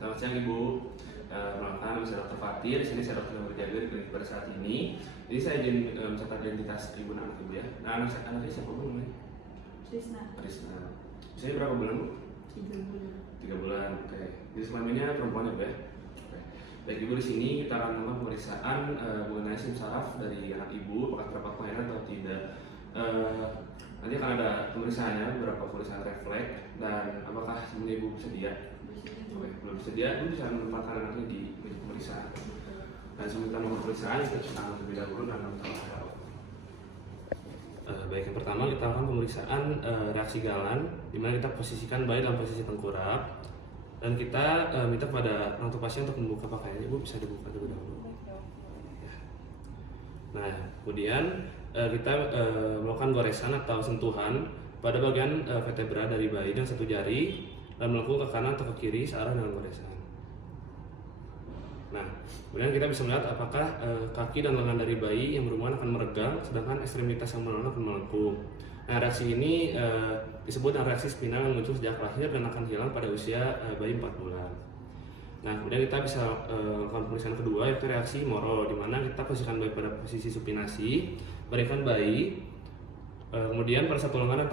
Selamat siang Ibu. Perkenalkan, nama saya Dr. Fatir. Di sini saya dokter yang berjaga di klinik pada saat ini. Jadi saya izin mencatat identitas Ibu dan anak Ibu ya. Nah, anaknya siapa Bu namanya? Trisna. Usianya berapa bulan Bu? 3 bulan. 3 bulan. Oke. Jadi selama perempuan ya Bu ya. Oke. Baik Ibu, di sini kita akan melakukan pemeriksaan mengenai SIM saraf dari anak Ibu, apakah terdapat kelainan atau tidak. Nanti akan ada pemeriksaannya, beberapa pemeriksaan refleks dan apakah sebenarnya Ibu bersedia? Oke, belum bersedia, Ibu bisa menempatkan anaknya di meja pemeriksaan. Dan sebelum kita memulai pemeriksaan, kita akan terlebih dahulu dan baik, yang pertama kita akan pemeriksaan reaksi galan, di mana kita posisikan bayi dalam posisi tengkurap dan kita minta pada orang tua pasien untuk membuka pakaiannya. Ibu bisa dibuka terlebih dahulu. Nah, kemudian kita melakukan goresan atau sentuhan pada bagian vertebra dari bayi dengan satu jari dan melakukan ke kanan atau ke kiri searah dengan goresan. Nah, kemudian kita bisa melihat apakah kaki dan lengan dari bayi yang berhubungan akan meregang, sedangkan ekstremitas yang menolong akan melengkung. Nah, reaksi ini disebut dengan reaksi spinal yang muncul sejak lahir dan akan hilang pada usia bayi 4 bulan. Nah, kemudian kita bisa melakukan pemeriksaan kedua, yaitu reaksi Moro, di mana kita posisikan bayi pada posisi supinasi, berikan bayi, kemudian pada satu lengan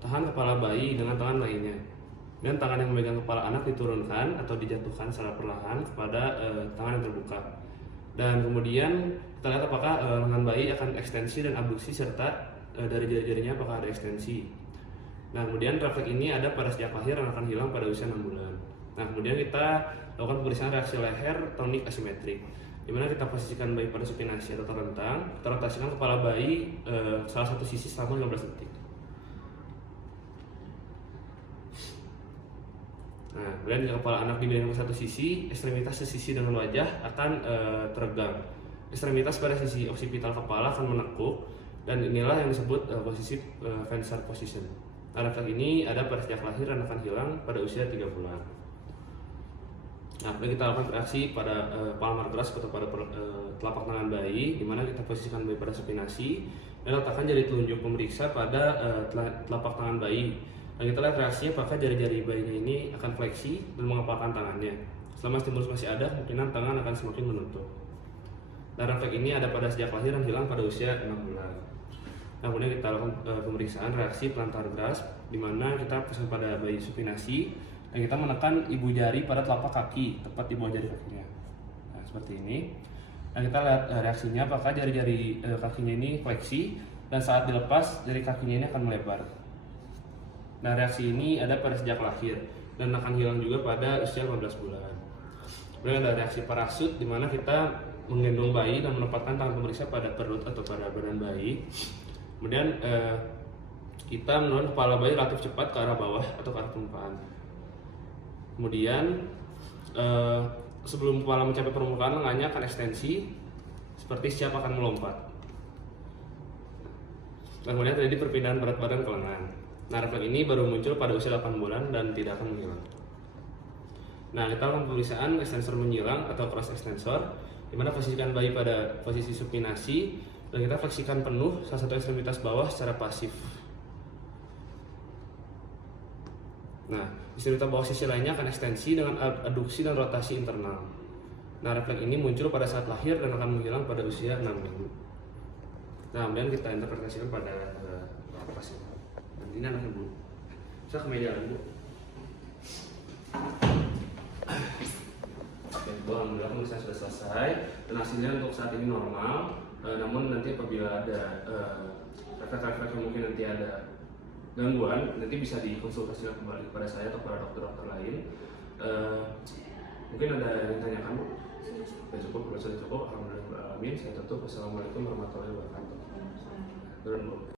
tahan kepala bayi dengan tangan lainnya. Dan tangan yang memegang kepala anak diturunkan atau dijatuhkan secara perlahan kepada tangan yang terbuka. Dan kemudian kita lihat apakah lengan bayi akan ekstensi dan abduksi serta dari jari-jarinya apakah ada ekstensi. Nah, kemudian refleks ini ada pada sejak lahir dan akan hilang pada usia 6 bulan. Nah, kemudian kita lakukan pemeriksaan reaksi leher tonik asimetrik, di mana kita posisikan bayi pada supinasi atau terlentang, kita rotasikan kepala bayi salah satu sisi selama 15 detik. Nah, kemudian jika kepala anak diberikan ke satu sisi, ekstremitas sesisi dengan wajah akan teregang. Ekstremitas pada sisi oksipital kepala akan menekuk, dan inilah yang disebut posisi Vensar position. Nah, refleks ini ada pada sejak lahir dan akan hilang pada usia 3 bulan. Nah, kemudian kita lakukan reaksi pada palmar grasp atau pada telapak tangan bayi, di mana kita posisikan bayi pada supinasi dan letakkan jari telunjuk pemeriksa pada telapak tangan bayi. Dan kita lihat reaksinya apakah jari-jari bayinya ini akan fleksi dan mengepalkan tangannya. Selama stimulus masih ada, kemungkinan tangan akan semakin menutup. Dan refleks ini ada pada sejak lahir dan hilang pada usia 6 bulan. Nah, kemudian kita lakukan pemeriksaan reaksi plantar grasp, di mana kita posisikan pada bayi supinasi dan kita menekan ibu jari pada telapak kaki, tepat di bawah jari kakinya. Nah, seperti ini. Dan kita lihat reaksinya apakah jari-jari kakinya ini fleksi dan saat dilepas jari kakinya ini akan melebar. Nah, reaksi ini ada pada sejak lahir dan akan hilang juga pada usia 15 bulan. Kemudian ada reaksi parasut, di mana kita menggendong bayi dan menempatkan tangan pemeriksa pada perut atau pada badan bayi. Kemudian kita menurunkan kepala bayi relatif cepat ke arah bawah atau ke arah permukaan. Kemudian sebelum kepala mencapai permukaan, lengannya akan ekstensi seperti siap akan melompat. Dan kemudian terjadi perpindahan berat badan ke lengan. Nah, refleks ini baru muncul pada usia 8 bulan dan tidak akan menghilang. Nah, kita lakukan pemeriksaan extensor menyilang atau cross extensor, di mana posisikan bayi pada posisi supinasi dan kita fleksikan penuh salah satu ekstremitas bawah secara pasif. Nah, ekstremitas bawah sisi lainnya akan ekstensi dengan adduksi dan rotasi internal. Nah, refleks ini muncul pada saat lahir dan akan menghilang pada usia 6 minggu. Nah, kemudian kita interpretasikan pada pasien. Ini anaknya Bu. Bisa ke meja Bu. Oke, Bu, alhamdulillah pemeriksaan sudah selesai dan hasilnya untuk saat ini normal. Namun nanti apabila ada refleks-refleks yang mungkin nanti ada gangguan, nanti bisa dikonsultasikan kembali kepada saya atau kepada dokter-dokter lain. Mungkin ada yang ditanyakan Bu? Sudah cukup, sudah cukup. Alhamdulillah. Saya tutup. Wassalamualaikum warahmatullahi wabarakatuh.